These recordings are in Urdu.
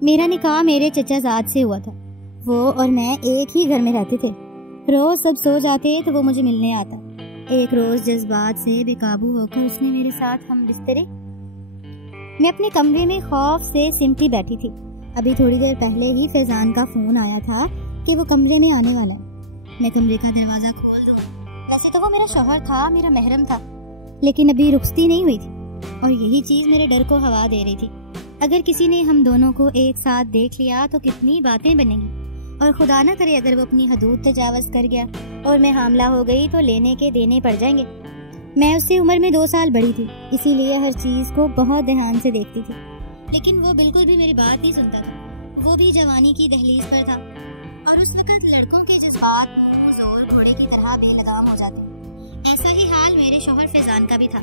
میرا نکاح میرے چچا زاد سے ہوا تھا. وہ اور میں ایک ہی گھر میں رہتے تھے. روز سب سو جاتے تو وہ مجھے ملنے آتا. ایک روز جذبات سے بے قابو ہو کر اس نے میرے ساتھ ہم بسترے. میں اپنے کمرے میں خوف سے سمٹی بیٹھی تھی. ابھی تھوڑی دیر پہلے ہی فیضان کا فون آیا تھا کہ وہ کمرے میں آنے والا ہے. میں کمرے کا دروازہ کھول رہا ہوں. ویسے تو وہ میرا شوہر تھا, میرا محرم تھا, لیکن ابھی رخصتی نہیں ہوئی تھی اور یہی چیز میرے ڈر کو ہوا دے رہی تھی. اگر کسی نے ہم دونوں کو ایک ساتھ دیکھ لیا تو کتنی باتیں بنیں گی, اور خدا نہ کرے اگر وہ اپنی حدود تجاوز کر گیا اور میں حاملہ ہو گئی تو لینے کے دینے پڑ جائیں گے. میں اس سے عمر میں 2 سال بڑی تھی, اسی لیے ہر چیز کو بہت دھیان سے دیکھتی تھی, لیکن وہ بالکل بھی میری بات نہیں سنتا تھا. وہ بھی جوانی کی دہلیز پر تھا اور اس وقت لڑکوں کے جذبات منہ زور گھوڑے کی طرح بے لگام ہو جاتے. ایسا ہی حال میرے شوہر فیضان کا بھی تھا.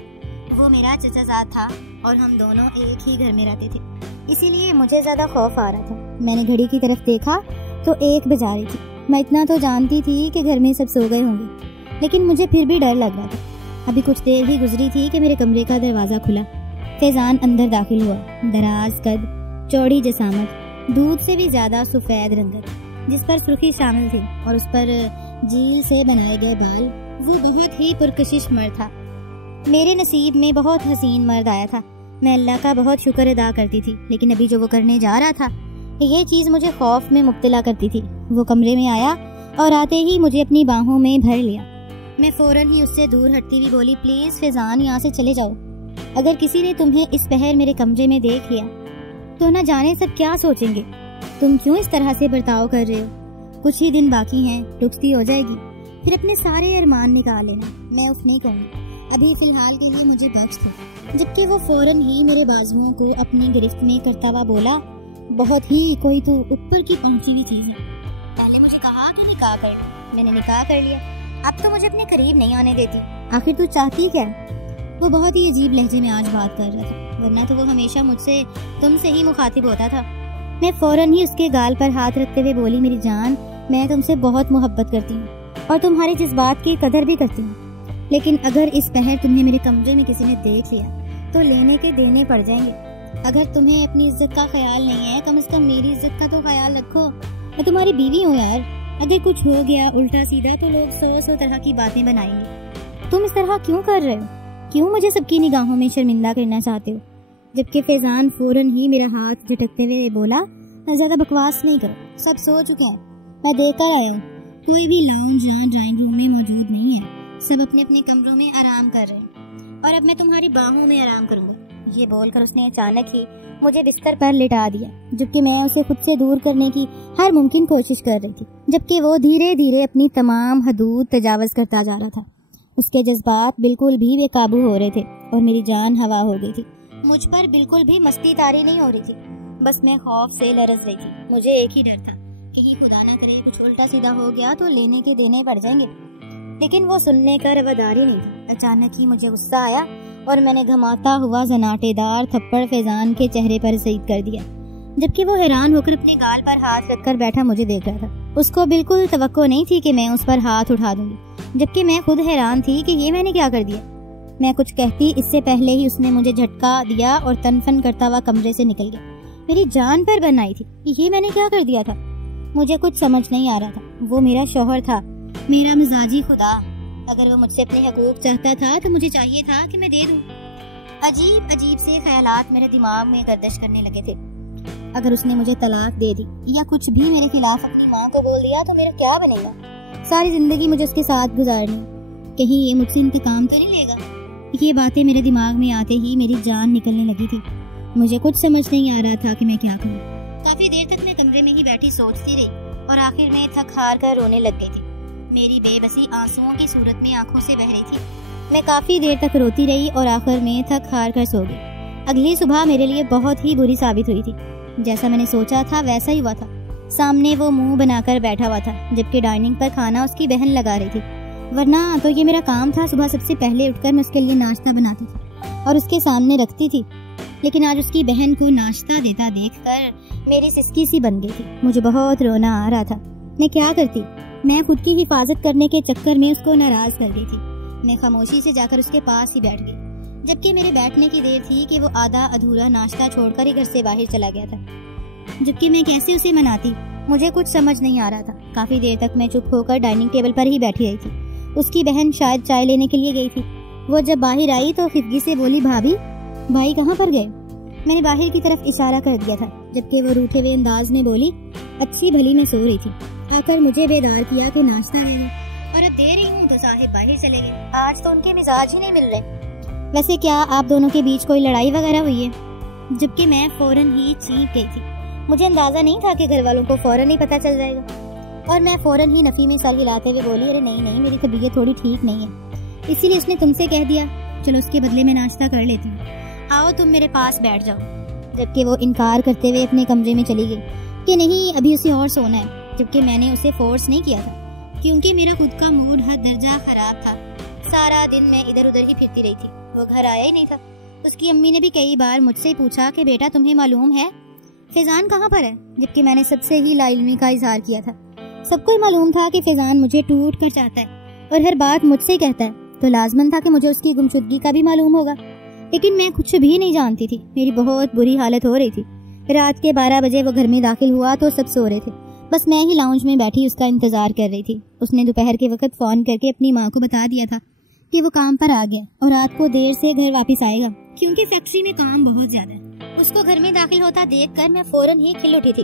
وہ میرا چچا زاد تھا اور ہم دونوں ایک ہی گھر میں رہتے تھے, اسی لیے مجھے زیادہ خوف آ رہا تھا. میں نے گھڑی کی طرف دیکھا تو 1 بج رہی تھی. میں اتنا تو جانتی تھی کہ گھر میں سب سو گئے ہوں گے, لیکن مجھے پھر بھی ڈر لگ رہا تھا. ابھی کچھ دیر ہی گزری تھی کہ میرے کمرے کا دروازہ کھلا. فیضان اندر داخل ہوا. دراز قد, چوڑی جسامت, دودھ سے بھی زیادہ سفید رنگت جس پر سرخی شامل تھی, اور اس پر جیل سے بنائے گئے بال. وہ بہت ہی پرکشش مرد تھا. میرے نصیب میں بہت حسین مرد آیا تھا. میں اللہ کا بہت شکر ادا کرتی تھی, لیکن ابھی جو وہ کرنے جا رہا تھا یہ چیز مجھے خوف میں مبتلا کرتی تھی. وہ کمرے میں آیا اور آتے ہی مجھے اپنی باہوں میں بھر لیا. میں فوراً ہی اس سے دور ہٹتی ہوئی بولی, پلیز فیضان یہاں سے چلے جاؤ. اگر کسی نے تمہیں اس پہر میرے کمرے میں دیکھ لیا تو نہ جانے سب کیا سوچیں گے. تم کیوں اس طرح سے برتاؤ کر رہے ہو؟ کچھ ہی دن باقی ہیں, رخصتی ہو جائے گی, پھر اپنے سارے ارمان نکال لینا. میں اف نہیں کہوں گی, ابھی فی الحال کے لیے مجھے بخش دو. جبکہ وہ فوراً ہی میرے بازوؤں کو اپنی گرفت میں کرتا ہوا بولا, بہت ہی کوئی تو اوپر کی پہنچی ہوئی چیز ہے. پہلے مجھے کہا کہ نکاح کر لیا, میں نے نکاح کر لیا, اب تو مجھے اپنے قریب نہیں آنے دیتی. آخر تو چاہتی کیا؟ وہ بہت ہی عجیب لہجے میں آج بات کر رہا تھا, ورنہ تو وہ ہمیشہ مجھ سے تم سے ہی مخاطب ہوتا تھا. میں فوراً ہی اس کے گال پر ہاتھ رکھتے ہوئے بولی, میری جان, میں تم سے بہت محبت کرتی ہوں اور تمہارے جذبات کی قدر بھی کرتی ہوں, لیکن اگر اس پہر تمہیں میرے کمرے میں کسی نے دیکھ لیا تو لینے کے دینے پڑ جائیں گے. اگر تمہیں اپنی عزت کا خیال نہیں ہے, کم از کم میری عزت کا تو خیال رکھو. میں تمہاری بیوی ہوں یار. اگر کچھ ہو گیا الٹا سیدھا تو لوگ 100 طرح کی باتیں بنائیں گے. تم اس طرح کیوں کر رہے ہو؟ کیوں مجھے سب کی نگاہوں میں شرمندہ کرنا چاہتے ہو؟ جبکہ فیضان فوراً ہی میرا ہاتھ جھٹکتے ہوئے بولا, زیادہ بکواس نہیں کرو, سب سو چکے ہیں, میں دیکھ کر آیا ہوں. کوئی بھی لاؤنج یا ڈرائنگ روم میں موجود نہیں ہے, سب اپنے اپنے کمروں میں آرام کر رہے ہیں, اور اب میں تمہاری باہوں میں آرام کروں گا. یہ بول کر اس نے اچانک ہی مجھے بستر پر لٹا دیا, جبکہ میں اسے خود سے دور کرنے کی ہر ممکن کوشش کر رہی تھی, جبکہ وہ دھیرے دھیرے اپنی تمام حدود تجاوز کرتا جا رہا تھا. اس کے جذبات بالکل بھی بے قابو ہو رہے تھے اور میری جان ہوا ہو گئی تھی. مجھ پر بالکل بھی مستی تاری نہیں ہو رہی تھی, بس میں خوف سے لرز رہی تھی. مجھے ایک ہی ڈر تھا, کہیں خدا نہ کرے کچھ الٹا سیدھا ہو گیا تو لینے کے دینے پڑ جائیں گے. لیکن وہ سننے کا رواداری نہیں تھا. اچانک ہی مجھے غصہ آیا اور میں نے گھماتا ہوا زناٹے دار تھپڑ فیضان کے چہرے پر سعید کر دیا, جبکہ وہ حیران ہو کر اپنے گال پر ہاتھ رکھ کر بیٹھا مجھے دیکھ رہا تھا. اس کو بالکل توقع نہیں تھی کہ میں اس پر ہاتھ اٹھا دوں گی, جبکہ میں خود حیران تھی کہ یہ میں نے کیا کر دیا. میں کچھ کہتی اس سے پہلے ہی اس نے مجھے جھٹکا دیا اور تنفن کرتا ہوا کمرے سے نکل گیا. میری جان پر بن آئی تھی, یہ میں نے کیا کر دیا تھا؟ مجھے کچھ سمجھ نہیں آ رہا تھا. وہ میرا شوہر تھا, میرا مزاجی خدا. اگر وہ مجھ سے اپنے حقوق چاہتا تھا تو مجھے چاہیے تھا کہ میں دے دوں. عجیب عجیب سے خیالات میرے دماغ میں گردش کرنے لگے تھے. اگر اس نے مجھے طلاق دے دی یا کچھ بھی میرے خلاف اپنی ماں کو بول دیا تو میرا کیا بنے گا؟ ساری زندگی مجھے اس کے ساتھ گزارنی, کہیں یہ مجھ سے انتقام تو نہیں لے گا؟ یہ باتیں میرے دماغ میں آتے ہی میری جان نکلنے لگی تھی. مجھے کچھ سمجھ نہیں آ رہا تھا کہ میں کیا کروں. کافی دیر تک میں کمرے میں ہی بیٹھی سوچتی رہی اور آخر میں تھک ہار کر رونے لگ گئی تھی. میری بے بسی آنسوؤں کی صورت میں آنکھوں سے بہ رہی تھی. میں کافی دیر تک روتی رہی اور آخر میں تھک ہار کر سو گئی. اگلی صبح میرے لیے بہت ہی بری ثابت ہوئی تھی. جیسا میں نے سوچا تھا ویسا ہی ہوا تھا. سامنے وہ منہ بنا کر بیٹھا ہوا تھا, جبکہ ڈائننگ پر کھانا اس کی بہن لگا رہی تھی. ورنہ تو یہ میرا کام تھا, صبح سب سے پہلے اٹھ کر میں اس کے لیے ناشتہ بناتی تھی اور اس کے سامنے رکھتی تھی. لیکن آج اس کی بہن کو ناشتہ دیتا دیکھ کر میری سسکی سی بن گئی تھی. مجھے بہت رونا آ رہا تھا. میں کیا کرتی؟ میں خود کی حفاظت کرنے کے چکر میں اس کو ناراض کر گئی تھی. میں خاموشی سے جا کر اس کے پاس ہی بیٹھ گئی, جبکہ میرے بیٹھنے کی دیر تھی کہ وہ آدھا ادھورا ناشتہ چھوڑ کر ہی گھر سے باہر چلا گیا تھا. جبکہ میں کیسے اسے مناتی؟ مجھے کچھ سمجھ نہیں آ رہا تھا۔ کافی دیر تک میں چپ ہو کر ڈائننگ ٹیبل پر ہی بیٹھی رہی تھی۔ اس کی بہن شاید چائے لینے کے لیے گئی تھی۔ وہ جب باہر آئی تو خفگی سے بولی، بھابھی بھائی کہاں پر گئے؟ میں نے باہر کی طرف اشارہ کر دیا تھا، جبکہ وہ روٹھے ہوئے انداز میں بولی، اچھی بھلی میں سو رہی تھی، آ کر مجھے بیدار کیا کہ ناشتہ دے دیں، اور اب دے رہی ہوں تو صاحب باہر چلے گئے۔ آج تو ان کے مزاج ہی نہیں مل رہے۔ ویسے کیا آپ دونوں کے بیچ کوئی لڑائی وغیرہ ہوئی ہے؟ جبکہ میں فوراً ہی چینک گئی تھی۔ مجھے اندازہ نہیں تھا کہ گھر والوں کو فوراً ہی پتہ چل جائے گا، اور میں فوراً ہی نفی میں سر ہلاتے ہوئے بولی، ارے نہیں میری طبیعت تھوڑی ٹھیک نہیں ہے، اسی لیے اس نے تم سے کہہ دیا، چلو اس کے بدلے میں ناشتہ کر لیتی ہوں، آؤ تم میرے پاس بیٹھ جاؤ۔ جبکہ وہ انکار کرتے ہوئے اپنے کمرے میں چلی گئی کہ نہیں ابھی اسے اور سونا ہے، جبکہ میں نے اسے فورس نہیں کیا تھا، کیونکہ میرا خود کا موڈ حد درجہ خراب تھا۔ سارا دن میں ادھر ادھر ہی پھرتی رہی تھی، وہ گھر آیا ہی نہیں تھا۔ اس کی امی نے بھی کئی بار مجھ سے پوچھا کہ بیٹا تمہیں معلوم ہے فیضان کہاں پر ہے، جبکہ میں نے سب سے ہی لا علمی کا اظہار کیا تھا۔ سب کو معلوم تھا کہ فیضان مجھے ٹوٹ کر چاہتا ہے اور ہر بات مجھ سے کہتا ہے، تو لازمن تھا کہ مجھے اس کی گمشدگی کا بھی معلوم ہوگا، لیکن میں کچھ بھی نہیں جانتی تھی۔ میری بہت بری حالت ہو رہی تھی۔ رات کے 12 بجے وہ گھر میں داخل ہوا تو سب سو رہے تھے، بس میں ہی لاؤنج میں بیٹھی اس کا انتظار کر رہی تھی۔ اس نے دوپہر کے وقت فون کر کے اپنی ماں کو بتا دیا تھا کہ وہ کام پر آ گیا اور رات کو دیر سے گھر واپس آئے گا، کیونکہ فیکٹری میں کام بہت زیادہ ہے۔ اس کو گھر میں داخل ہوتا دیکھ کر میں فوراً ہی کھل اٹھی تھی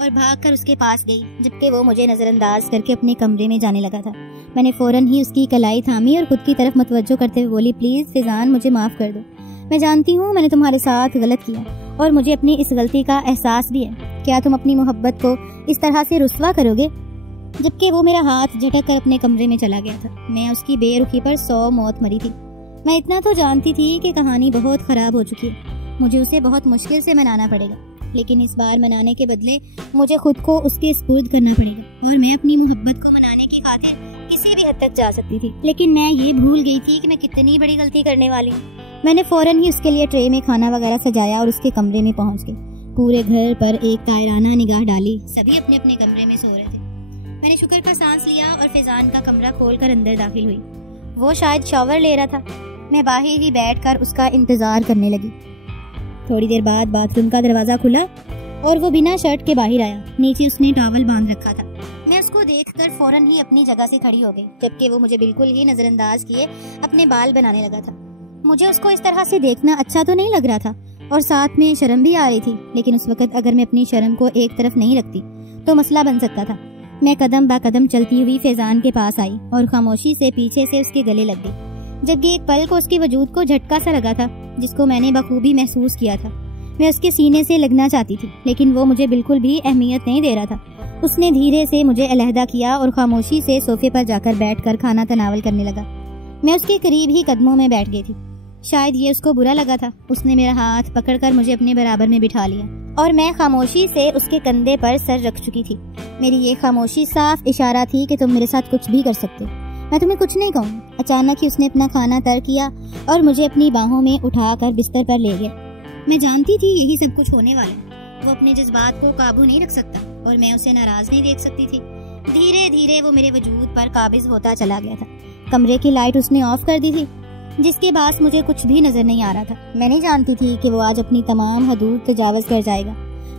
اور بھاگ کر اس کے پاس گئی، جبکہ وہ مجھے نظر انداز کر کے اپنے کمرے میں جانے لگا تھا۔ میں نے فوراً ہی اس کی کلائی تھامی اور خود کی طرف متوجہ کرتے ہوئے بولی، پلیز فیضان مجھے معاف کر دو، میں جانتی ہوں میں نے تمہارے ساتھ غلط کیا اور مجھے اپنی اس غلطی کا احساس بھی ہے۔ کیا تم اپنی محبت کو اس طرح سے رسوا کرو گے؟ جبکہ وہ میرا ہاتھ جھٹک کر اپنے کمرے میں چلا گیا تھا۔ میں اس کی بے رخی پر 100 موت مری تھی۔ میں اتنا تو جانتی تھی کہ کہانی بہت خراب ہو چکی ہے، مجھے اسے بہت مشکل سے منانا پڑے گا، لیکن اس بار منانے کے بدلے مجھے خود کو اس کے سپرد کرنا پڑے گا، اور میں اپنی محبت کو منانے کی خاطر کسی بھی حد تک جا سکتی تھی، لیکن میں یہ بھول گئی تھی کہ میں کتنی بڑی غلطی کرنے والی ہوں۔ میں نے فوراً ہی اس کے لیے ٹرے میں کھانا وغیرہ سجایا اور اس کے کمرے میں پہنچ گئی۔ پورے گھر پر ایک تائرانہ نگاہ ڈالی، سبھی اپنے اپنے کمرے میں سو رہے تھے۔ میں نے شکر کا سانس لیا اور فیضان کا کمرہ کھول کر اندر داخل ہوئی۔ وہ شاید شاور لے رہا تھا۔ میں باہر ہی بیٹھ کر اس کا انتظار کرنے لگی۔ تھوڑی دیر بعد باتھ روم کا دروازہ کھلا اور وہ بنا شرٹ کے باہر آیا۔ نیچے اس نے ٹاول باندھ رکھا تھا۔ میں اس کو دیکھ کر فوراً ہی اپنی جگہ سے کھڑی ہو گئی، جبکہ وہ مجھے بالکل ہی نظر انداز کیے اپنے بال بنانے لگا تھا۔ مجھے اس کو اس طرح سے دیکھنا اچھا تو نہیں لگ رہا تھا اور ساتھ میں شرم بھی آ رہی تھی، لیکن اس وقت اگر میں اپنی شرم کو ایک طرف نہیں رکھتی تو مسئلہ بن سکتا تھا۔ میں قدم با قدم چلتی ہوئی فیضان کے پاس آئی اور خاموشی سے پیچھے سے اس کے گلے لگ گئی، جبکہ ایک پل کو اس کے وجود کو جھٹکا سا لگا تھا جس کو میں نے بخوبی محسوس کیا تھا۔ میں اس کے سینے سے لگنا چاہتی تھی، لیکن وہ مجھے بالکل بھی اہمیت نہیں دے رہا تھا۔ اس نے دھیرے سے مجھے علیحدہ کیا اور خاموشی سے صوفے پر جا کر بیٹھ کر کھانا تناول کرنے لگا۔ میں اس کے قریب ہی قدموں میں بیٹھ گئی تھی۔ شاید یہ اس کو برا لگا تھا۔ اس نے میرا ہاتھ پکڑ کر مجھے اپنے برابر میں بٹھا لیا اور میں خاموشی سے اس کے کندھے پر سر رکھ چکی تھی۔ میری یہ خاموشی صاف اشارہ تھی کہ تم میرے ساتھ کچھ بھی کر سکتے، میں تمہیں کچھ نہیں کہوں۔ اچانک ہی اس نے اپنا کھانا تر کیا اور مجھے اپنی باہوں میں اٹھا کر بستر پر لے گیا۔ میں جانتی تھی یہی سب کچھ ہونے والا ہے۔ وہ اپنے جذبات کو قابو نہیں رکھ سکتا اور میں اسے ناراض نہیں دیکھ سکتی تھی۔ دھیرے دھیرے وہ میرے وجود پر قابض ہوتا چلا گیا تھا۔ کمرے کی لائٹ اس نے آف کر دی تھی، جس کے باعث مجھے کچھ بھی نظر نہیں آ رہا تھا۔ میں نہیں جانتی تھی کہ وہ آج اپنی تمام حدود تجاوز کر جائے گا۔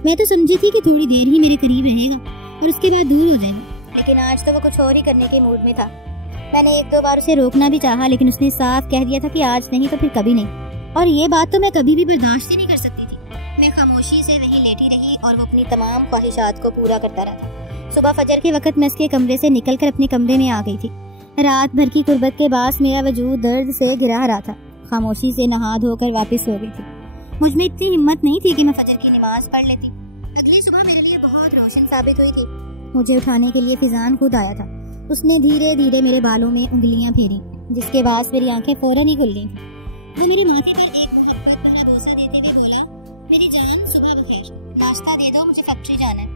میں تو سمجھی تھی کہ تھوڑی دیر ہی میرے قریب رہے گا اور اس کے بعد دور ہو جائے گا، لیکن آج تو وہ کچھ اور ہی کرنے کے موڈ میں تھا۔ میں نے 1-2 بار اسے روکنا بھی چاہا، لیکن اس نے صاف کہہ دیا تھا کہ آج نہیں تو پھر کبھی نہیں، اور یہ بات تو میں کبھی بھی برداشت ہی نہیں کر سکتی تھی۔ میں خاموشی سے وہیں لیٹی رہی اور وہ اپنی تمام خواہشات کو پورا کرتا رہا۔ صبح فجر کے وقت میں اس کے کمرے سے نکل کر اپنے کمرے میں آ گئی تھی۔ رات بھر کی قربت کے باعث میرا وجود درد سے گرا رہا تھا۔ خاموشی سے نہا دھو کر واپس ہو گئی تھی۔ مجھ میں اتنی ہمت نہیں تھی کہ میں فجر کی نماز پڑھ لیتی۔ اگلی صبح میرے لیے بہت روشن ثابت ہوئی تھی۔ مجھے اٹھانے کے لیے فیضان خود آیا تھا۔ اس نے دھیرے دھیرے میرے بالوں میں انگلیاں پھیری، جس کے باعث میری آنکھیں فوراً ہی کھل گئیں تھیں۔ وہ میری ماتھے پر ایک محبت بھرا بوسہ دیتے ہوئے بولا، میری جان صبح بخیر، ناشتہ دے دو، مجھے فیکٹری جانا ہے۔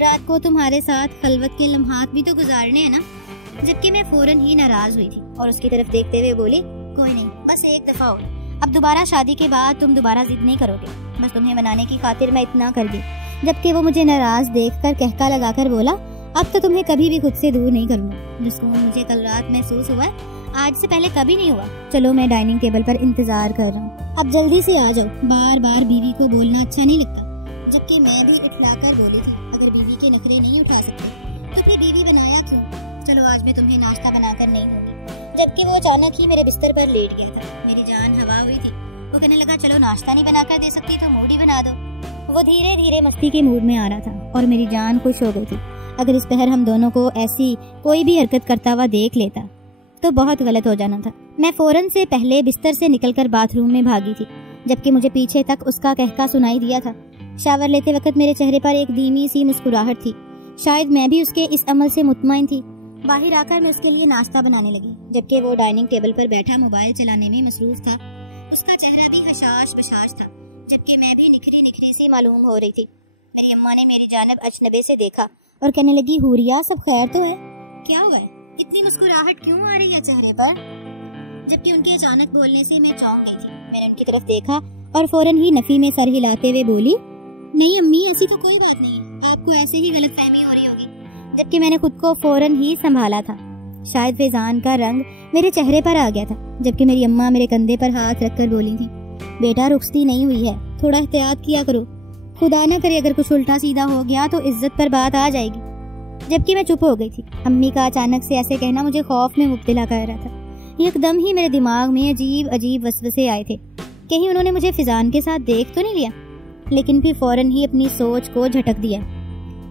رات کو تمہارے ساتھ خلوت کے لمحات بھی تو گزارنے ہیں نا؟ جبکہ میں فوراً ہی ناراض ہوئی تھی اور اس کی طرف دیکھتے ہوئے بولی، کوئی نہیں، بس ایک دفعہ اور، اب دوبارہ شادی کے بعد تم دوبارہ ضد نہیں کرو گے، بس تمہیں منانے کی خاطر میں اتنا کر دی۔ جبکہ وہ مجھے ناراض دیکھ کر کہکا لگا کر بولا، اب تو تمہیں کبھی بھی خود سے دور نہیں کروں گا۔ جو سکون مجھے کل رات محسوس ہوا ہے آج سے پہلے کبھی نہیں ہوا۔ چلو میں ڈائننگ ٹیبل پر انتظار کر رہا ہوں، اب جلدی سے آ جاؤ۔ بار بار بیوی کو بولنا اچھا نہیں لگتا، جبکہ میں بھی اٹھلا کر بولی تھی اگر بیوی کے نخرے نہیں اٹھا سکتے تو پھر بیوی بنایا کیوں؟ چلو آج میں تمہیں ناشتہ بنا کر نہیں ہوگی۔ جبکہ وہ اچانک ہی میرے بستر پر لیٹ گیا تھا۔ میری جان ہوا ہوئی تھی۔ وہ کہنے لگا چلو ناشتہ نہیں بنا کر دے سکتی تو موڈ ہی بنا دو۔ وہ دھیرے دھیرے مستی کے موڈ میں آ رہا تھا اور میری جان خوش ہو گئی تھی۔ اگر اس پہر ہم دونوں کو ایسی کوئی بھی حرکت کرتا ہوا دیکھ لیتا تو بہت غلط ہو جانا تھا۔ میں فوراً سے پہلے بستر سے نکل کر باتھ روم میں بھاگی تھی، جبکہ مجھے پیچھے تک اس کا کہکا سنائی دیا تھا۔ شاور لیتے وقت میرے چہرے پر ایک دھیمی سی مسکراہٹ تھی، شاید میں بھی اس کے اس عمل سے مطمئن تھی۔ باہر آ کر میں اس کے لیے ناشتہ بنانے لگی، جبکہ وہ ڈائننگ ٹیبل پر بیٹھا موبائل چلانے میں مصروف تھا۔ اس کا چہرہ بھی حشاش بشاش تھا، جبکہ میں بھی نکھری نکھری سی معلوم ہو رہی تھی۔ میری اماں نے میری جانب اجنبے سے دیکھا اور کہنے لگی حوریا سب خیر تو ہے؟ کیا ہوا ہے؟ اتنی مسکراہٹ کیوں آ رہی ہے چہرے پر؟ جبکہ ان کے اچانک بولنے سے میں چونک گئی تھی۔ میں نے ان کی طرف دیکھا اور فوراً ہی نفی میں سر ہلاتے ہوئے بولی نہیں امی ایسی تو کوئی بات نہیں ہے، آپ کو ایسے ہی غلط فہمی ہو رہی ہوگی۔ جبکہ میں نے خود کو فوراً ہی سنبھالا تھا، شاید فیضان کا رنگ میرے چہرے پر آ گیا تھا۔ جبکہ میری اماں میرے کندھے پر ہاتھ رکھ کر بولی تھی بیٹا رخصتی نہیں ہوئی ہے، تھوڑا احتیاط کیا کرو، خدا نہ کرے اگر کچھ الٹا سیدھا ہو گیا تو عزت پر بات آ جائے گی۔ جبکہ میں چپ ہو گئی تھی۔ امی کا اچانک سے ایسے کہنا مجھے خوف میں مبتلا کر رہا تھا۔ ایک دم ہی میرے دماغ میں عجیب عجیب وسوسے آئے تھے، کہیں انہوں نے مجھے فیضان کے ساتھ دیکھ تو نہیں لیا؟ لیکن پھر فوراً ہی اپنی سوچ کو جھٹک دیا،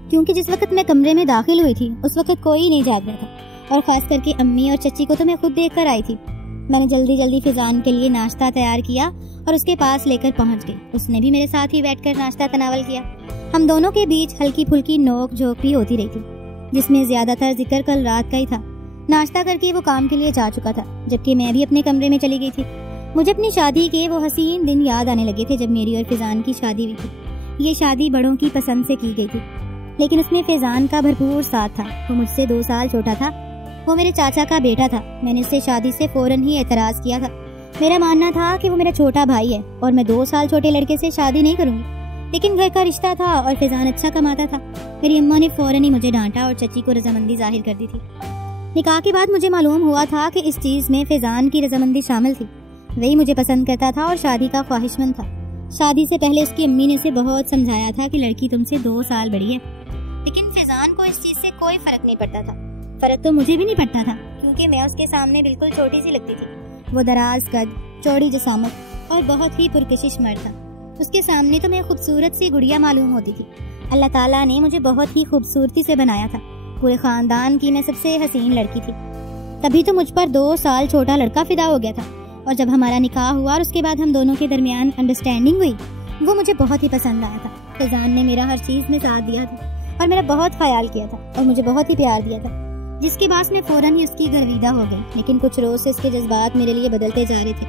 کیونکہ جس وقت میں کمرے میں داخل ہوئی تھی اس وقت کوئی نہیں جاگ رہا تھا، اور خاص کر کے امی اور چچی کو تو میں خود دیکھ کر آئی تھی۔ میں نے جلدی جلدی فیضان کے لیے ناشتہ تیار کیا اور اس کے پاس لے کر پہنچ گئی۔ اس نے بھی میرے ساتھ ہی بیٹھ کر ناشتہ تناول کیا۔ ہم دونوں کے بیچ ہلکی پھلکی نوک جھوک بھی ہوتی رہی تھی، جس میں زیادہ تر ذکر کل رات کا ہی تھا۔ ناشتہ کر کے وہ کام کے لیے جا چکا تھا، جبکہ میں بھی اپنے کمرے میں چلی گئی تھی۔ مجھے اپنی شادی کے وہ حسین دن یاد آنے لگے تھے جب میری اور فیضان کی شادی ہوئی تھی۔ یہ شادی بڑوں کی پسند سے کی گئی تھی، لیکن اس میں فیضان کا بھرپور ساتھ تھا۔ وہ مجھ سے 2 سال چھوٹا تھا، وہ میرے چاچا کا بیٹا تھا۔ میں نے اس سے شادی سے فوراً ہی اعتراض کیا تھا۔ میرا ماننا تھا کہ وہ میرا چھوٹا بھائی ہے اور میں 2 سال چھوٹے لڑکے سے شادی نہیں کروں گی، لیکن گھر کا رشتہ تھا اور فیضان اچھا کماتا تھا۔ میری اماں نے فوراً ہی مجھے ڈانٹا اور چچی کو رضامندی ظاہر کر دی تھی۔ نکاح کے بعد مجھے معلوم ہوا تھا کہ اس چیز میں فیضان کی رضامندی شامل تھی۔ وہی مجھے پسند کرتا تھا اور شادی کا خواہشمند تھا۔ شادی سے پہلے اس کی امی نے اسے بہت سمجھایا تھا کہ لڑکی تم سے 2 سال بڑی ہے، لیکن فیضان کو اس چیز سے کوئی فرق نہیں پڑتا تھا۔ فرق تو مجھے بھی نہیں پڑتا تھا، کیونکہ میں اس کے سامنے بالکل چھوٹی سی لگتی تھی۔ وہ دراز قد، چوڑی جسامت اور بہت ہی پرکشش مرد تھا۔ اس کے سامنے تو میں خوبصورت سی گڑیا معلوم ہوتی تھی۔ اللہ تعالیٰ نے مجھے بہت ہی خوبصورتی سے بنایا تھا۔ پورے خاندان کی میں سب سے حسین لڑکی تھی۔ تبھی تو مجھ پر 2 سال چھوٹا لڑکا فدا ہو گیا تھا، اور جب ہمارا نکاح ہوا اور اس کے بعد ہم دونوں کے درمیان انڈرسٹینڈنگ ہوئی، وہ مجھے بہت ہی پسند آیا تھا۔ فیضان نے میرا ہر چیز میں ساتھ دیا تھا اور میرا بہت خیال کیا تھا اور مجھے بہت ہی پیار دیا تھا، جس کے باعث میں فوراً ہی اس کی گرویدہ ہو گئی۔ لیکن کچھ روز سے اس کے جذبات میرے لیے بدلتے جا رہے تھے۔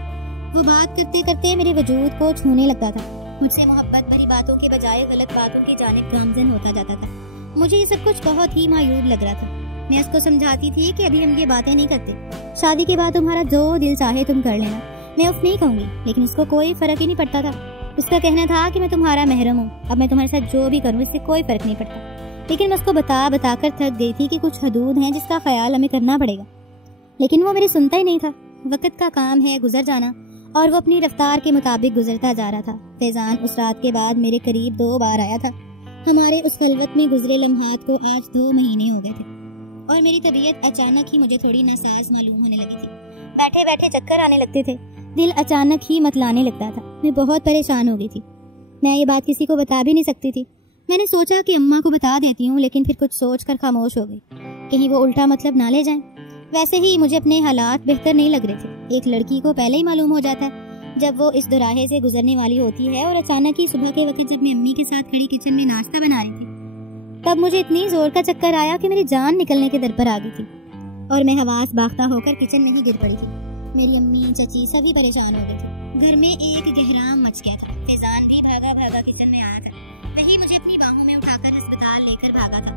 وہ بات کرتے کرتے میرے وجود کو چھونے لگتا تھا، مجھ سے محبت بھری باتوں کے بجائے غلط باتوں کی جانب گامزن ہوتا جاتا تھا۔ مجھے یہ سب کچھ بہت ہی مایوب لگ رہا تھا۔ میں اس کو سمجھاتی تھی کہ ابھی ہم یہ باتیں نہیں کرتے، شادی کے بعد تمہارا جو دل چاہے تم کر لینا، میں اف نہیں کہوں گی، لیکن اس کو کوئی فرق ہی نہیں پڑتا تھا۔ اس کا کہنا تھا کہ میں تمہارا محرم ہوں، اب میں تمہارے ساتھ جو بھی کروں اس سے کوئی فرق نہیں پڑتا۔ لیکن میں اس کو بتا بتا کر تھک گئی تھی کہ کچھ حدود ہیں جس کا خیال ہمیں کرنا پڑے گا، لیکن وہ میری سنتا ہی نہیں تھا۔ وقت کا کام ہے گزر جانا، اور وہ اپنی رفتار کے مطابق گزرتا جا رہا تھا۔ فیضان اس رات کے بعد میرے قریب 2 بار آیا تھا۔ ہمارے اس خلوت میں گزرے لمحات کو آج 2 مہینے ہو گئے تھے، اور میری طبیعت اچانک ہی مجھے تھوڑی ناساز معلوم ہونے لگی تھی۔ بیٹھے بیٹھے چکر آنے لگتے تھے، دل اچانک ہی متلانے لگتا تھا۔ میں بہت پریشان ہو گئی تھی۔ میں یہ بات کسی کو بتا بھی نہیں سکتی تھی۔ میں نے سوچا کہ اماں کو بتا دیتی ہوں، لیکن پھر کچھ سوچ کر خاموش ہو گئی، کہیں وہ الٹا مطلب نہ لے جائیں۔ ویسے ہی مجھے اپنے حالات بہتر نہیں لگ رہے تھے۔ ایک لڑکی کو پہلے ہی معلوم ہو جاتا ہے جب وہ اس دوراہے سے گزرنے والی ہوتی ہے، اور اچانک ہی صبح کے وقت جب میں امی کے ساتھ کھڑی کچن میں ناشتہ بنا رہی تھی، تب مجھے اتنی زور کا چکر آیا کہ میری جان نکلنے کے در پر آ گئی تھی، اور میں حواس باختہ ہو کر کچن میں ہی گر پڑی تھی۔ میری امی، چچی سبھی پریشان ہو گئی تھی۔ گھر میں ایک گہرام مچ گیا تھا۔ فیضان بھی بھاگا بھاگا کچن میں آیا تھا، وہی مجھے اپنی باہوں میں اٹھا کر ہسپتال لے کر بھاگا تھا۔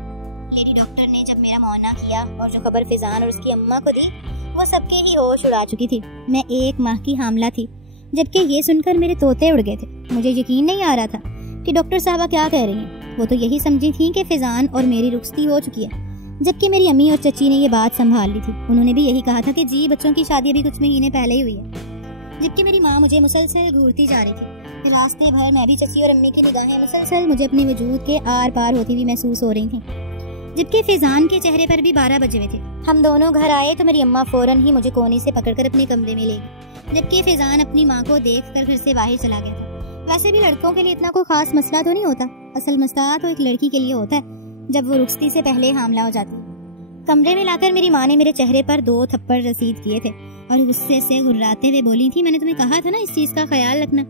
لیڈی ڈاکٹر نے جب میرا معائنہ کیا اور جو خبر فیضان اور اس کی اماں کو دی، وہ سب کے ہی ہوش اڑا چکی تھی۔ میں 1 ماہ کی حاملہ تھی، جبکہ یہ سن کر میرے طوطے اڑ گئے تھے۔ مجھے یقین نہیں آ رہا تھا کہ ڈاکٹر صاحبہ کیا کہہ رہی ہیں۔ وہ تو یہی سمجھی تھیں کہ فیضان اور میری رخصتی ہو چکی ہے، جبکہ میری امی اور چچی نے یہ بات سنبھال لی تھی۔ انہوں نے بھی یہی کہا تھا کہ جی بچوں کی شادی ابھی کچھ مہینے پہلے ہی ہوئی ہے، جبکہ میری ماں مجھے مسلسل گھورتی جا رہی تھی پھر راستے بھر میں بھی چچی اور امی کی نگاہیں مسلسل مجھے اپنے وجود کے آر پار ہوتی ہوئی محسوس ہو رہی تھیں، جبکہ فیضان کے چہرے پر بھی 12 بجے ہوئے تھے۔ ہم دونوں گھر آئے تو میری اماں فوراً ہی مجھے کونے سے پکڑ کر اپنے کمرے میں لے گئی، جبکہ فیضان اپنی ماں کو دیکھ کر گھر سے باہر چلا گیا تھا۔ ویسے بھی لڑکوں کے لیے اتنا کوئی خاص مسئلہ تو نہیں ہوتا، اصل مسئلہ تو ایک لڑکی کے لیے ہوتا ہے جب وہ رخصتی سے پہلے حاملہ ہو جاتی ہے۔ کمرے میں لا کر میری ماں نے میرے چہرے پر 2 تھپڑ رسید کیے تھے اور غصے سے گھراتے ہوئے بولی تھی، میں نے تمہیں کہا تھا نا اس چیز کا خیال رکھنا،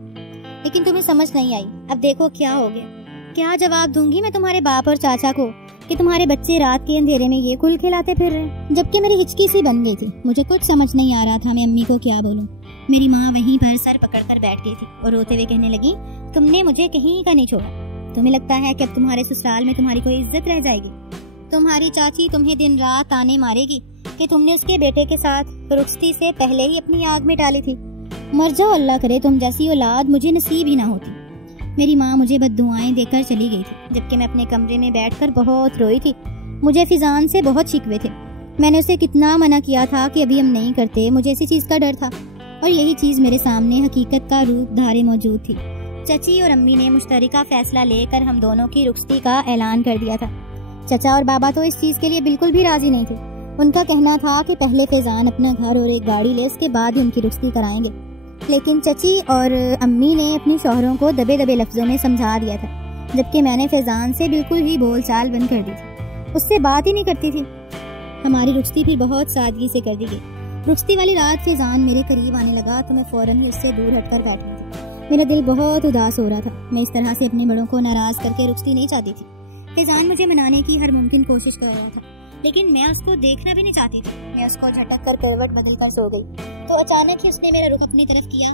لیکن تمہیں سمجھ نہیں آئی۔ اب دیکھو کیا ہو گیا۔ کیا جواب دوں گی میں تمہارے باپ اور چاچا کو کہ تمہارے بچے رات کے اندھیرے میں یہ کھل کھلاتے پھر رہے؟ جبکہ میری ہچکی سی بن گئی تھی، مجھے کچھ سمجھ نہیں آ رہا تھا میں امی کو کیا بولوں۔ میری ماں وہیں پر سر پکڑ کر بیٹھ گئی تھی اور روتے ہوئے کہنے لگی، تم نے مجھے کہیں کا نہیں چھوڑا، تمہیں لگتا ہے کہ اب تمہارے سسرال میں تمہاری کوئی عزت رہ جائے گی؟ تمہاری چاچی تمہیں دن رات تانے مارے گی کہ تم نے اس کے بیٹے کے ساتھ رخصتی سے پہلے ہی اپنی آگ میں ڈالی تھی۔ مر جاؤ، اللہ کرے تم جیسی اولاد مجھے نصیب ہی نہ ہوتی۔ میری ماں مجھے بد دعائیں دے کر چلی گئی تھی، جبکہ میں اپنے کمرے میں بیٹھ کر بہت روئی تھی۔ مجھے فیضان سے بہت شکوے تھے، میں نے اسے کتنا منع کیا تھا کہ ابھی ہم نہیں کرتے، مجھے اسی چیز کا ڈر تھا، اور یہی چیز میرے سامنے حقیقت کا روپ دھارے موجود تھی۔ چچی اور امی نے مشترکہ فیصلہ لے کر ہم دونوں کی رخصتی کا اعلان کر دیا تھا۔ چچا اور بابا تو اس چیز کے لیے بالکل بھی راضی نہیں تھے، ان کا کہنا تھا کہ پہلے فیضان اپنا گھر اور ایک گاڑی لے، اس کے بعد ہی ان کی رخصتی کرائیں گے، لیکن چچی اور امی نے اپنی شوہروں کو دبے دبے لفظوں میں سمجھا دیا تھا، جبکہ میں نے فیضان سے بالکل ہی بول چال بند کر دی تھی، اس سے بات ہی نہیں کرتی تھی۔ ہماری رخصتی پھر بہت سادگی سے کر دی گئی۔ رخصتی والی رات فیضان میرے قریب آنے لگا تو میں فوراً ہی اس سے دور ہٹ کر بیٹھ گئی تھی۔ میرا دل بہت اداس ہو رہا تھا، میں اس طرح سے اپنے بڑوں کو ناراض کر کے رخصتی نہیں چاہتی تھی۔ فیضان مجھے منانے کی ہر ممکن کوشش کر رہا تھا، لیکن میں اس کو دیکھنا بھی نہیں چاہتی تھی۔ میں اس کو جھٹک کر کروٹ بدل کر سو گئی تو اچانک ہی اس نے میرا رخ اپنی طرف کیا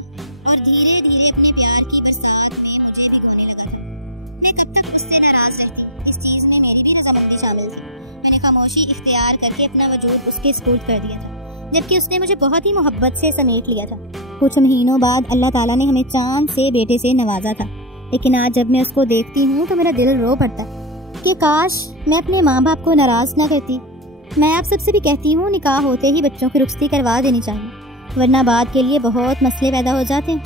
اور دھیرے دھیرے اپنے پیار کی برسات میں مجھے بھگونے لگا تھا۔ میں کب تک اس سے ناراض رہتی، اس چیز میں میری بھی رضامندی شامل تھی۔ میں نے خاموشی اختیار کر کے اپنا وجود اس کے سپرد کر دیا تھا، جبکہ اس نے مجھے بہت ہی محبت سے سمیٹ لیا تھا۔ کچھ مہینوں بعد اللہ تعالیٰ نے ہمیں چاند سے بیٹے سے نوازا تھا، لیکن آج جب میں اس کو دیکھتی ہوں تو میرا دل رو پڑتا ہے کہ کاش میں اپنے ماں باپ کو ناراض نہ کرتی۔ میں آپ سب سے بھی کہتی ہوں نکاح ہوتے ہی بچوں کی رخصتی کروا دینی چاہیے، ورنہ بعد کے لیے بہت مسئلے پیدا ہو جاتے ہیں۔